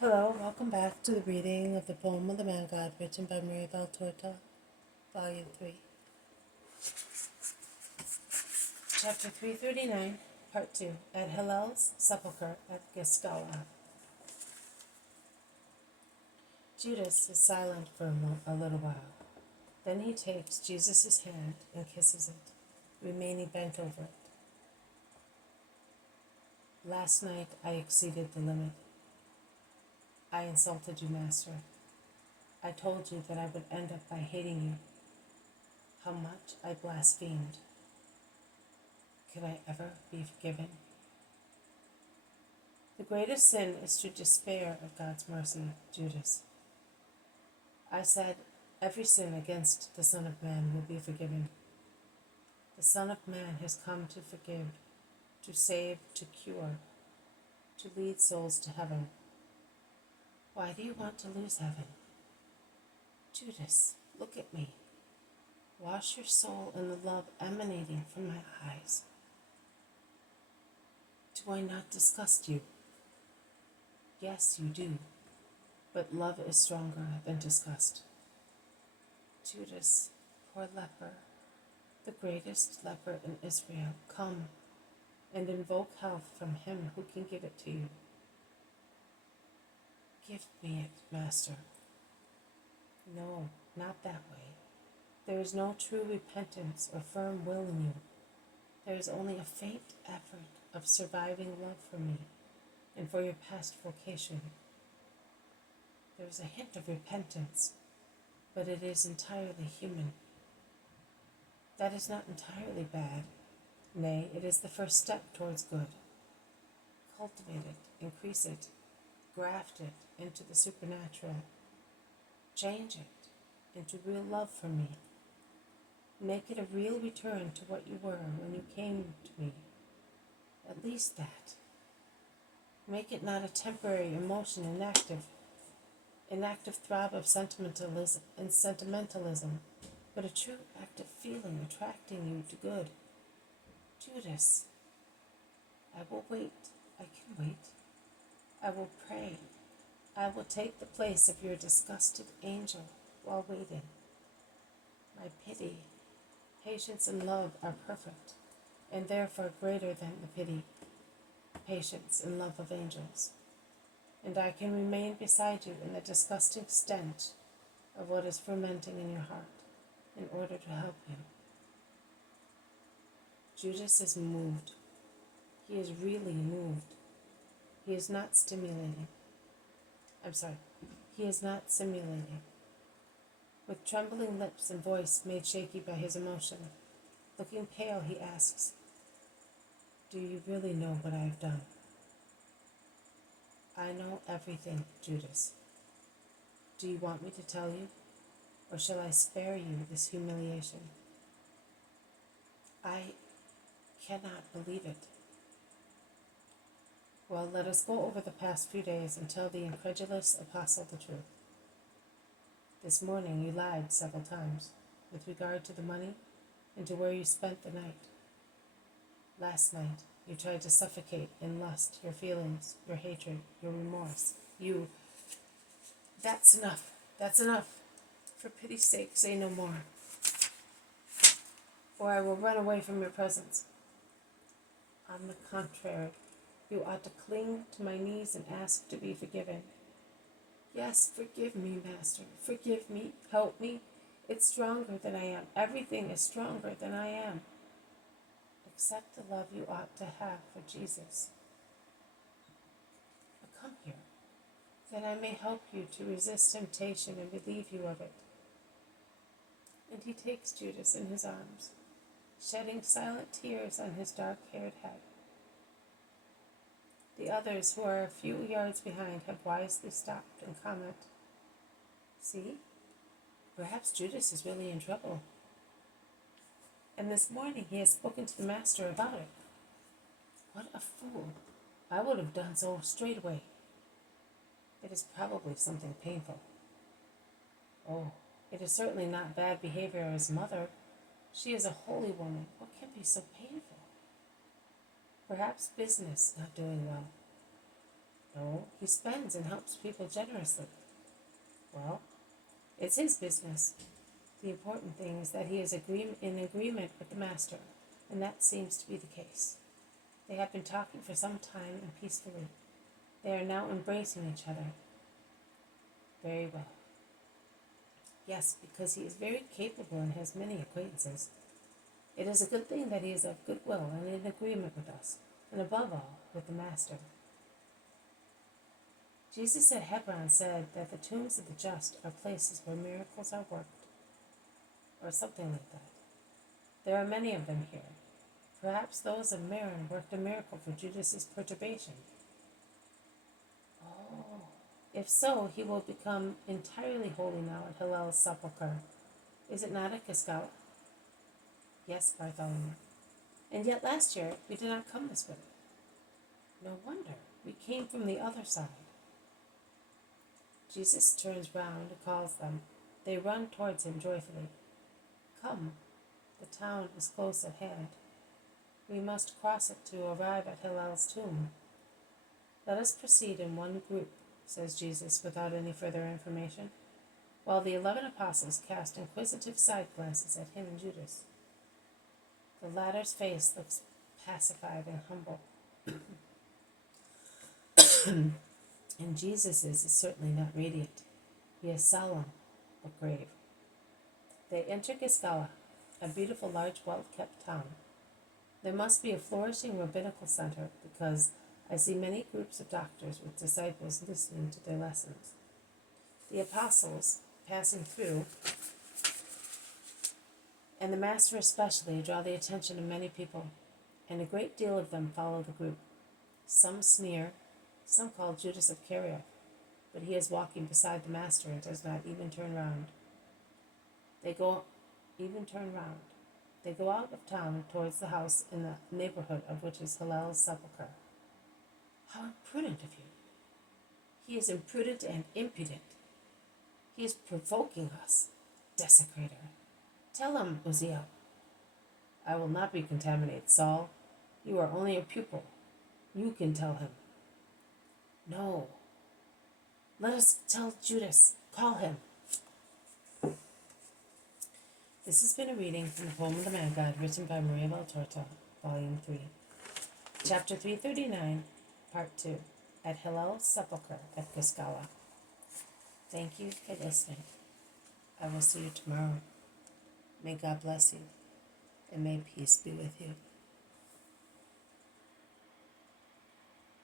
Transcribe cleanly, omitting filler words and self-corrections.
Hello, welcome back to the reading of the poem of the Man God, written by Maria Valtorta, Volume 3. Chapter 339, Part 2, at Hillel's Sepulchre at Giscala. Judas is silent for a little while. Then he takes Jesus' hand and kisses it, remaining bent over it. Last night I exceeded the limit. I insulted you, Master. I told you that I would end up by hating you. How much I blasphemed. Could I ever be forgiven? The greatest sin is to despair of God's mercy, Judas. I said, every sin against the Son of Man will be forgiven. The Son of Man has come to forgive, to save, to cure, to lead souls to heaven. Why do you want to lose heaven? Judas, look at me. Wash your soul in the love emanating from my eyes. Do I not disgust you? Yes, you do, but love is stronger than disgust. Judas, poor leper, the greatest leper in Israel, come and invoke health from him who can give it to you. Give me it, Master. No, not that way. There is no true repentance or firm will in you. There is only a faint effort of surviving love for me and for your past vocation. There is a hint of repentance, but it is entirely human. That is not entirely bad. Nay, it is the first step towards good. Cultivate it, increase it, graft it into the supernatural. Change it into real love for me. Make it a real return to what you were when you came to me. At least that. Make it not a temporary emotion, an active throb of sentimentalism, but a true active feeling attracting you to good. Judas, I will wait. I can wait. I will pray. I will take the place of your disgusted angel while waiting. My pity, patience, and love are perfect, and therefore greater than the pity, patience, and love of angels. And I can remain beside you in the disgusting stench of what is fermenting in your heart in order to help you. Judas is moved. He is really moved. He is not stimulating. He is not simulating. With trembling lips and voice made shaky by his emotion, looking pale, he asks, do you really know what I have done? I know everything, Judas. Do you want me to tell you, or shall I spare you this humiliation? I cannot believe it. Well, let us go over the past few days and tell the incredulous apostle the truth. This morning you lied several times with regard to the money and to where you spent the night. Last night you tried to suffocate in lust your feelings, your hatred, your remorse. That's enough. That's enough. For pity's sake, say no more, or I will run away from your presence. On the contrary, you ought to cling to my knees and ask to be forgiven. Yes, forgive me, Master. Forgive me. Help me. It's stronger than I am. Everything is stronger than I am. Accept the love you ought to have for Jesus. But come here, that I may help you to resist temptation and relieve you of it. And he takes Judas in his arms, shedding silent tears on his dark-haired head. The others, who are a few yards behind, have wisely stopped and comment. See, perhaps Judas is really in trouble. And this morning he has spoken to the Master about it. What a fool. I would have done so straight away. It is probably something painful. Oh, it is certainly not bad behavior of his mother. She is a holy woman. What can be so painful? Perhaps business not doing well. No, he spends and helps people generously. Well, it's his business. The important thing is that he is in agreement with the master, and that seems to be the case. They have been talking for some time and peacefully. They are now embracing each other. Very well. Yes, because he is very capable and has many acquaintances. It is a good thing that he is of good will and in agreement with us, and above all, with the Master. Jesus at Hebron said that the tombs of the just are places where miracles are worked, or something like that. There are many of them here. Perhaps those of Maron worked a miracle for Judas's perturbation. Oh, if so, he will become entirely holy now at Hillel's sepulchre. Is it not at Giscala? Yes, Bartholomew. And yet last year we did not come this way. No wonder. We came from the other side. Jesus turns round and calls them. They run towards him joyfully. Come, the town is close at hand. We must cross it to arrive at Hillel's tomb. Let us proceed in one group, says Jesus without any further information, while the 11 apostles cast inquisitive side glances at him and Judas. The latter's face looks pacified and humble. And Jesus's is certainly not radiant. He is solemn, but grave. They enter Giscala, a beautiful, large, well-kept town. There must be a flourishing rabbinical center, because I see many groups of doctors with disciples listening to their lessons. The apostles, passing through, and the master especially, draw the attention of many people, and a great deal of them follow the group. Some sneer, some call Judas of Caria, but he is walking beside the master and does not even turn round. They go out of town towards the house in the neighborhood of which is Hillel's sepulchre. How imprudent of you! He is imprudent and impudent. He is provoking us, desecrator. Tell him, Uziel. I will not be contaminated, Saul. You are only a pupil. You can tell him. No. Let us tell Judas. Call him. This has been a reading from the poem of the Man God, written by Maria Valtorta, Volume 3. Chapter 339, Part 2, at Hillel's Sepulchre at Giscala. Thank you for listening. I will see you tomorrow. May God bless you, and may peace be with you.